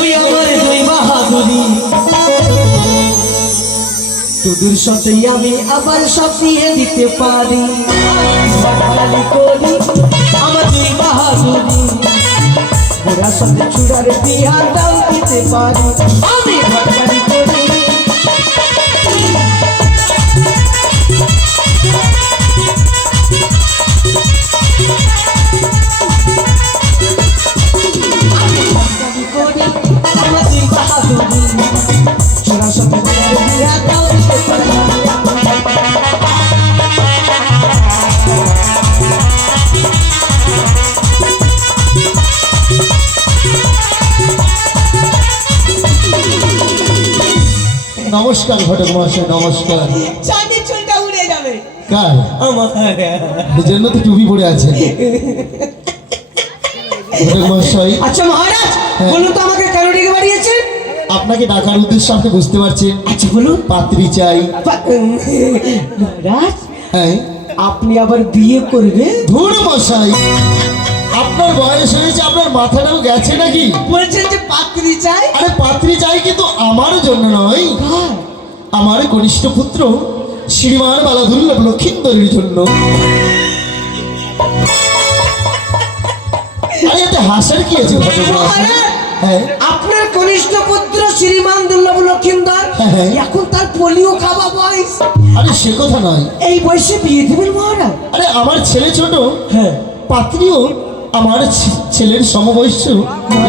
ওই আমার দুই বাহাদুরি। তোদের সাথে আমি আবার সাথিয়ে দিতে পারি। আমার দুই বাহাদুরি। ওরা সাথে চূড়ার বিহারটাও দিতে পারি। নমস্কার ঘটক মহাশয় নমস্কার। চাঁদি চুলটা উড়ে যাবে। কার? আমার। এই জন্য টুপি পরে আছেন ঘটক মহাশয়। আচ্ছা মহারাজ বলুন তো আমাকে কেন ডেকে বাড়িয়েছে আপনাকে ডাকার উদ্দেশ্য আপনি বুঝতে পারছেন আচ্ছা বলুন। পাত্রী চাই। মহারাজ হ্যাঁ। আপনি আবার বিয়ে করবে ধুর মশাই আপনার বয়স হয়েছে আপনার মাথাটাও গেছে নাকি? বলছেন যে পাত্রী চাই। আরে পাত্রী চাই কিন্তু আমার জন্য নয়? আমার কনিষ্ঠ পুত্র শ্রীমান বালাদুল্লভ লক্ষিন্দরের জন্য। আরে এতে হাসার কি আছে মহাশয়? মহারাজ হ্যাঁ। আপনার কনিষ্ঠ পুত্র শ্রীমান দুর্লভ লক্ষিন্দর হ্যাঁ, হ্যাঁ। এখন তার পোলিও খাওয়া বয়স। আরে সে কথা নয়। এই বয়সে বিয়ে দেবেন মহারাজ? আরে আমার ছেলে ছোট। হ্যাঁ। পাত্রীও আমার ছেলের সমবয়স্য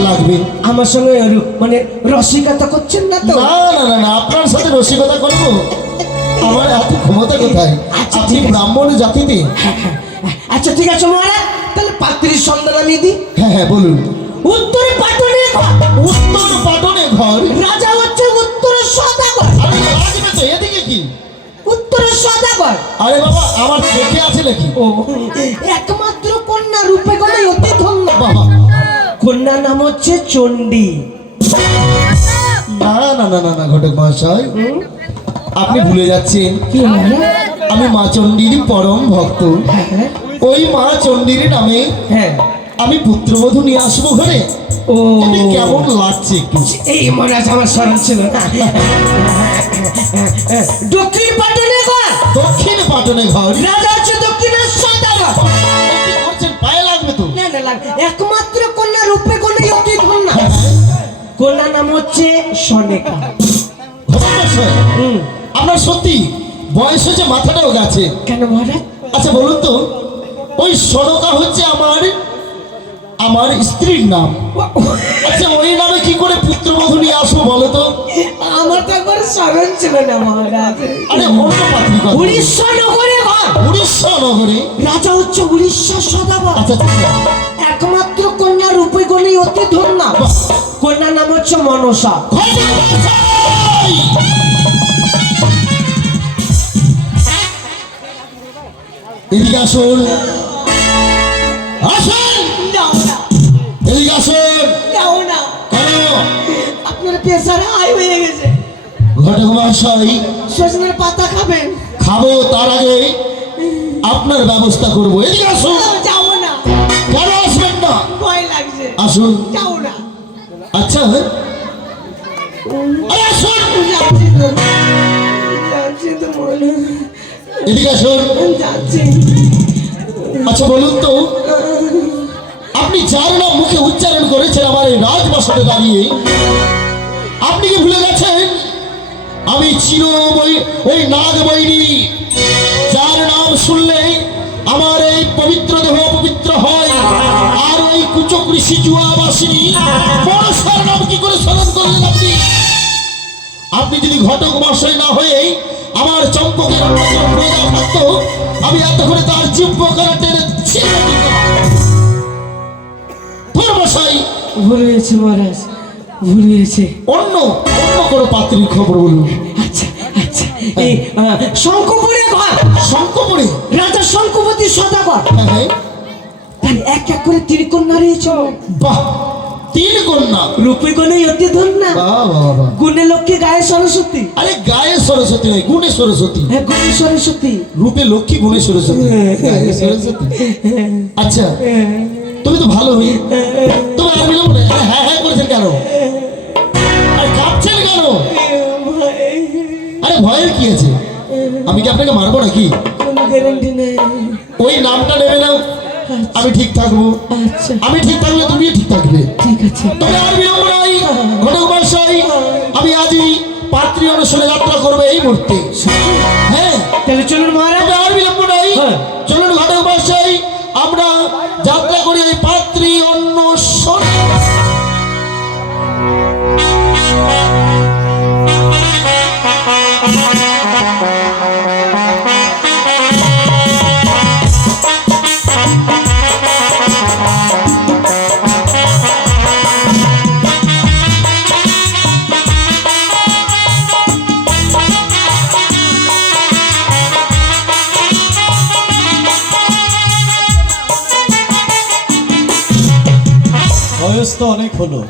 লাগবে। আমার সঙ্গে মানে রসিকতা করছেন না তো? না না না আপনার সাথে রসিকতা করব। আমার এত ক্ষমতা কোথায়? আচ্ছা, আপনি। ব্রাহ্মণ জাতিতে? আচ্ছা ঠিক আছে মহারাজ। তাহলে পাত্রীর সন্ধান আমি দিই। হ্যাঁ হ্যাঁ বলুন। উত্তর পাটনে ঘর। উত্তর পাটনে ঘর? রাজা হচ্ছে উত্তরের সদাগর। আরে লাগবে তো এদিকে কি? উত্তরের সদাগর। আরে বাবা আমার দেখে আছে নাকি? ও একমাত্র কন্যা রূপে কন্যার নাম হচ্ছে চণ্ডী। না না না না না ঘটক মহাশয়। আপনি ভুলে যাচ্ছেন? আমি মা চণ্ডীর পরম ভক্ত। হ্যাঁ। ওই মা চণ্ডীর নামে হ্যাঁ। আমি পুত্রবধূ নিয়ে আসব ঘরে। ও। কেমন লাগছে এই মহারাজ আমার স্মরণ ছিল না। দক্ষিণ পাটনে ঘর। দক্ষিণ পাটনে ঘর। রাজা সনেকা আপনার সত্যি বয়স হচ্ছে মাথাটাও গেছে। কেন মহারাজ আচ্ছা বলুন তো ওই সনকা হচ্ছে আমার আমার স্ত্রীর নাম। আচ্ছা ওই নামে কি করে পুত্রবধূ নিয়ে আসব বলো তো? আমার তো একবার স্মরণ ছিল না মহারাজ। আরে অন্য পাত্রী উড়িষ্যা নগরে উড়িষ্যা নগরে রাজা হচ্ছে উড়িষ্যার সদাগর। আচ্ছা একমাত্র কন্যা রূপে গণে অতি ধন্যা। কন্যার নাম হচ্ছে মনসা। এদিকে আসুন। আসুন। না। এদিকে আসুন। যাও না। কেন? আপনার প্রেশার হাই হয়ে গেছে। ঘটক মহাশয় সজনের পাতা খাবেন। খাব তার আগে আপনার ব্যবস্থা করব। এদিকে আসুন। যাও না। কেন আসবেন না? ভয় লাগছে। আসুন। যাও আচ্ছা যাচ্ছি আচ্ছা বলুন তো, আপনি যার নাম মুখে উচ্চারণ করেছেন আমার এই রাজবাসনে দাঁড়িয়ে, আপনি কি ভুলে গেছেন? আমি চির ওই নাগ বৈরী যার নাম শুনলে আমার এই পবিত্র দেহ পবিত্র হয় আর ওই কুচক ঋষি নাম কি করে স্মরণ করলেন আপনি? আপনি যদি ঘটক মশাই না হয়ে আমার চম্পকের অন্যতম প্রজা থাকতো আমি এতক্ষণে তার করা টেনে ছিঁড়ে মশাই ভুল হয়েছে মহারাজ ভুল হয়েছে অন্য অন্য কোনো পাত্রীর খবর বলুন। আচ্ছা আচ্ছা এই শঙ্কপুরে ঘর। শঙ্কপুরে? রাজা শঙ্কপতি সদাগর। হ্যাঁ, হ্যাঁ। এক এক করে তিন কন্যা রয়েছে। বাহ তিন কন্যা? রূপে গুণে অতি ধন্যা। বাহ বাহ বাহ গুণে লক্ষ্মী গায়ে সরস্বতী। আরে গায়ে সরস্বতী নয় গুণে সরস্বতী। হ্যাঁ গুণে সরস্বতী। রূপে লক্ষ্মী গুণে সরস্বতী। সরস্বতী। আচ্ছা তুমি তো ভালো হই তুমি আর বিলম্ব নেই হ্যাঁ হ্যাঁ করেছেন কেন? আরে কাঁপছেন কেন? আরে ভয়ের কি আছে? আমি কি আপনাকে মারবো নাকি? কোনো গ্যারান্টি নেই। ওই নামটা নেবে না। আমি ঠিক থাকব। আচ্ছা। আমি ঠিক থাকলে তুমি ঠিক থাকবে। ঠিক আছে। তবে আর বিলম্ব নাই ঘটক মশাই আমি আজই পাত্রী অনুষ্ঠানে যাত্রা করব এই মুহূর্তে। হ্যাঁ। তাহলে চলুন মহারাজ। আর বিলম্ব নাই হ্যাঁ। চলুন ঘটক আমরা যাত্রা করি এই পাত্রী অন্বেষণ বয়স তো অনেক হলো।